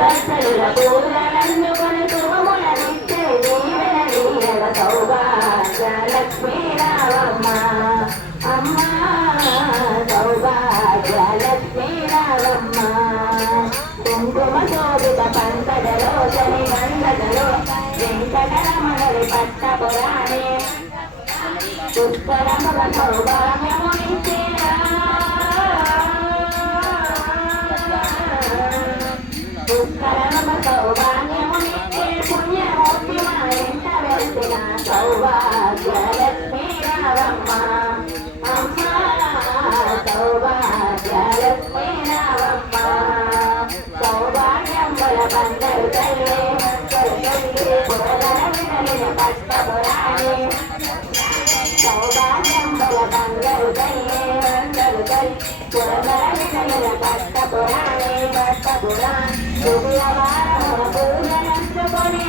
సరసలుల పూలనందుకొని శుభములనిచ్చే దీవెనలీయల సౌభాగ్య లక్ష్మీ రావమ్మ అమ్మ సౌభాగ్య లక్ష్మీ రావమ్మ కుంకుమ శోభిత పంకజలోచని గంధజలో వెంకటరమణుడి పట్టపురాణి పుష్కరముల సౌభాగ్యమునిచ్చేరా పుష్కరముల సౌభాగ్యమునిచ్చే పుణ్యమూర్తి మా వెంట వెళ్తిన సౌభాగ్య లక్ష్మీ రావమ్మ అమ్మ సౌభాగ్య లక్ష్మీ రావమ్మ సౌభాగ్యముల బందరు తల్లి పురగరవిన పట్టపురాణి సౌభాగ్యముల బందరు తల్లి పురగరవిన పట్టపురాణి పట్టపురాణి పూజలందుకొని